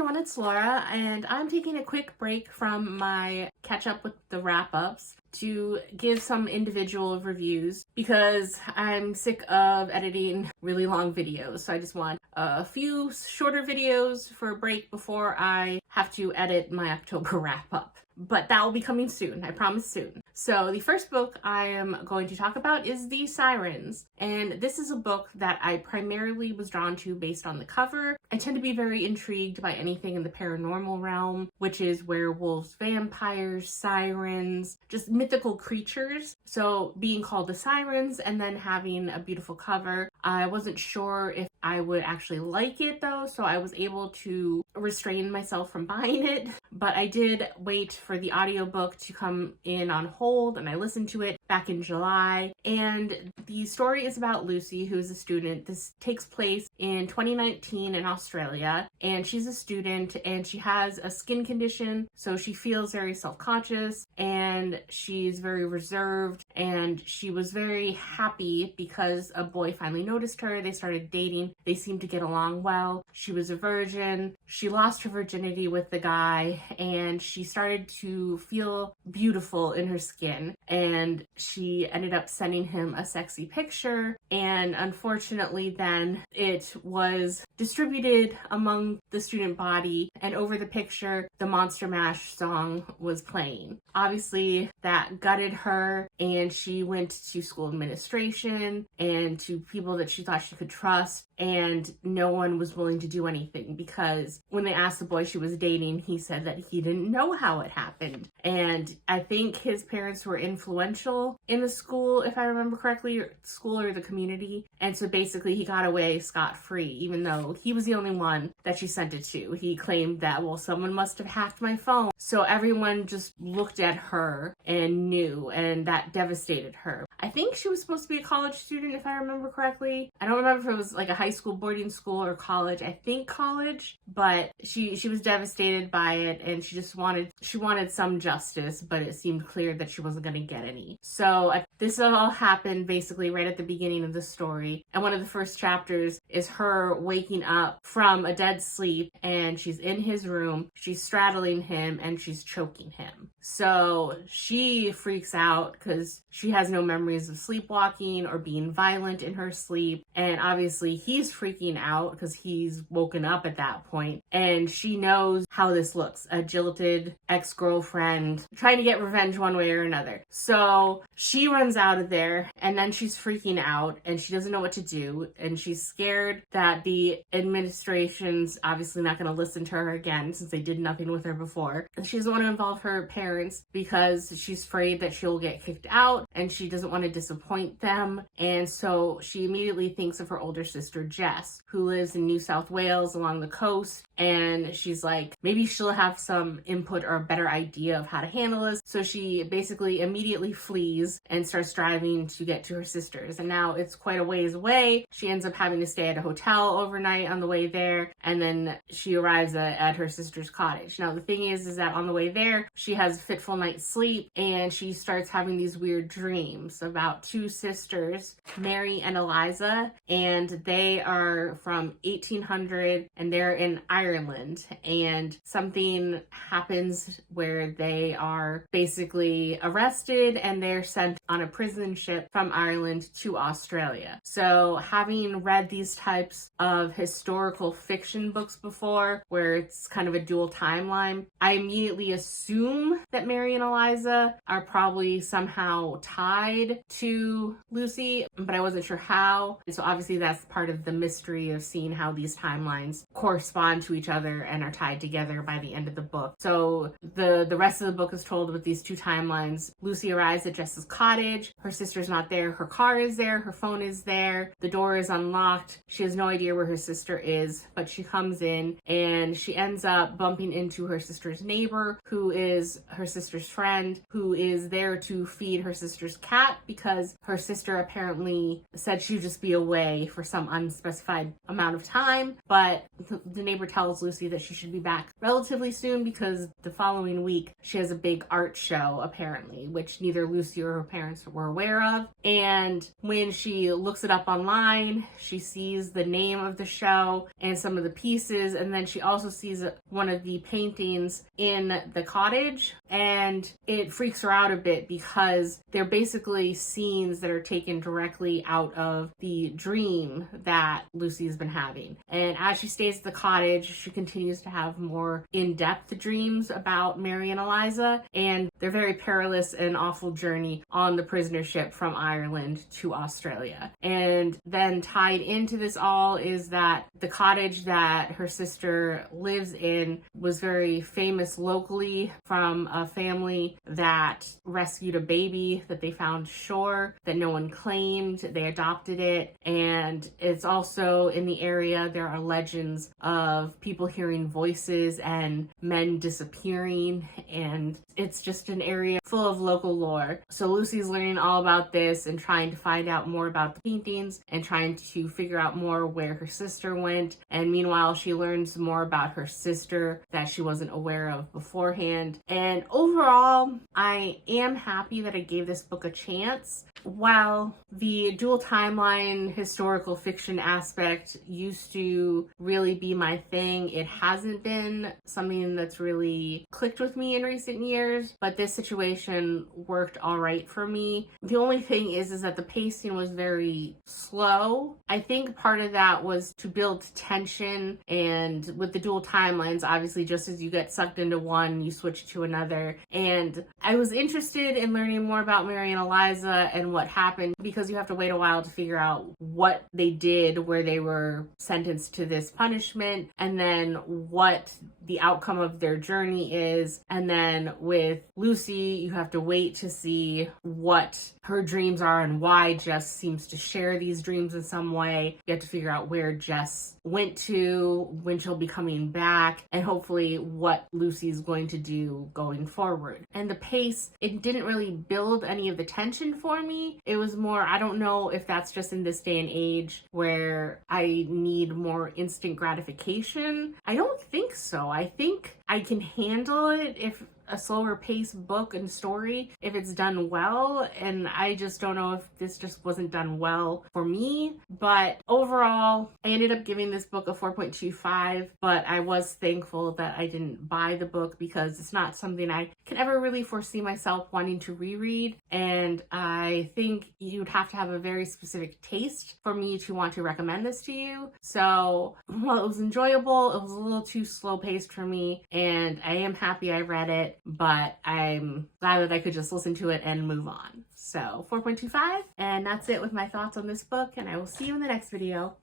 everyone, it's Laura, and I'm taking a quick break from my catch up with the wrap-ups to give some individual reviews because I'm sick of editing really long videos. So I just want a few shorter videos for a break before I have to edit my October wrap-up. But that will be coming soon, I promise soon. So the first book I am going to talk about is The Sirens. And this is a book that I primarily was drawn to based on the cover. I tend to be very intrigued by anything in the paranormal realm, which is werewolves, vampires, sirens, just mythical creatures. So being called The Sirens and then having a beautiful cover, I wasn't sure if I would actually like it though, so I was able to restrain myself from buying it. But I did wait for the audiobook to come in on hold, and I listened to it back in July. And the story is about Lucy, who is a student. This takes place in 2019 in Australia, and she's a student and she has a skin condition, so she feels very self-conscious and she's very reserved, and she was very happy because a boy finally noticed her. They started dating. They seemed to get along well. She was a virgin. She lost her virginity with the guy, and she started to feel beautiful in her skin, and she ended up sending him a sexy picture, and unfortunately then it was distributed among the student body, and over the picture the Monster Mash song was playing. Obviously that gutted her, and she went to school administration and to people that she thought she could trust, and no one was willing to do anything because when they asked the boy she was dating, he said that he didn't know how it happened. And I think his parents were influential in the school, if I remember correctly, or school or the community. And so basically he got away scot-free, even though he was the only one that she sent it to. He claimed that, well, someone must have hacked my phone. So everyone just looked at her and knew, and that devastated her. I think she was supposed to be a college student, if I remember correctly. I don't remember if it was like a high school boarding school or college. I think college, but she was devastated by it, and she wanted some justice, but it seemed clear that she wasn't going to get any. So this all happened basically right at the beginning of the story, and one of the first chapters is her waking up from a dead sleep, and she's in his room, she's straddling him, and she's choking him. So she freaks out because she has no memories of sleepwalking or being violent in her sleep, and obviously he's freaking out because he's woken up at that point, and she knows how this looks. A jilted ex-girlfriend trying to get revenge one way or another. So she runs out of there, and then she's freaking out and she doesn't know what to do, and she's scared that the administration's obviously not going to listen to her again since they did nothing with her before. And she doesn't want to involve her parents because she's afraid that she'll get kicked out, and she doesn't want to disappoint them. And so she immediately thinks of her older sister Jess, who lives in New South Wales along the coast, and she's like, maybe she'll have some input or a better idea of how to handle this. So she basically immediately flees and starts driving to get to her sister's, and now it's quite a ways away. She ends up having to stay at a hotel overnight on the way there, and then she arrives at her sister's cottage. Now the thing is that on the way there she has a fitful night's sleep, and she starts having these weird dreams about two sisters, Mary and Eliza, and they are from 1800 and they're in Ireland, and something happens where they are basically arrested and they're sent on a prison ship from Ireland to Australia. So having read these types of historical fiction books before where it's kind of a dual timeline, I immediately assume that Mary and Eliza are probably somehow tied to Lucy, but I wasn't sure how. And so obviously that's part of the mystery of seeing how these timelines correspond to each other and are tied together by the end of the book. So the rest of the book is told with these two timelines. Lucy arrives at Jess's cottage. Her sister's not there. Her car is there. Her phone is there. The door is unlocked. She has no idea where her sister is, but she comes in and she ends up bumping into her sister's neighbor, who is her sister's friend, who is there to feed her sister's cat because her sister apparently said she would just be away for some unspecified amount of time. But the neighbor tells Lucy that she should be back relatively soon because the following week she has a big art show apparently, which neither Lucy or her parents parents were aware of. And when she looks it up online, she sees the name of the show and some of the pieces, and then she also sees one of the paintings in the cottage, and it freaks her out a bit because they're basically scenes that are taken directly out of the dream that Lucy's been having. And as she stays at the cottage, she continues to have more in-depth dreams about Mary and Eliza, and their very perilous and awful journey on the prisoner ship from Ireland to Australia. And then tied into this all is that the cottage that her sister lives in was very famous locally from a family that rescued a baby that they found ashore that no one claimed. They adopted it, and it's also in the area there are legends of people hearing voices and men disappearing, and it's just an area full of local lore. So Lucy's learning all about this and trying to find out more about the paintings and trying to figure out more where her sister went. And meanwhile, she learns more about her sister that she wasn't aware of beforehand. And overall, I am happy that I gave this book a chance. While the dual timeline historical fiction aspect used to really be my thing, it hasn't been something that's really clicked with me in recent years, but this situation worked all right for me. The only thing is that the pacing was very slow. I think part of that was to build tension, and with the dual timelines, obviously just as you get sucked into one, you switch to another. And I was interested in learning more about Mary and Eliza and what happened, because you have to wait a while to figure out what they did where they were sentenced to this punishment, and then what the outcome of their journey is. And then with Lucy, you have to wait to see what her dreams are and why Jess seems to share these dreams in some way. You have to figure out where Jess went to, when she'll be coming back, and hopefully what Lucy's going to do going forward. And the pace, it didn't really build any of the tension for me. It was more, I don't know if that's just in this day and age where I need more instant gratification. I don't think so. I think I can handle it if a slower paced book and story if it's done well, and I just don't know if this just wasn't done well for me. But overall, I ended up giving this book a 4.25, but I was thankful that I didn't buy the book because it's not something I can ever really foresee myself wanting to reread, and I think you'd have to have a very specific taste for me to want to recommend this to you. So while it was enjoyable, it was a little too slow paced for me, and I am happy I read it, but I'm glad that I could just listen to it and move on. So 4.25, and that's it with my thoughts on this book, and I will see you in the next video.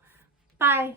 Bye!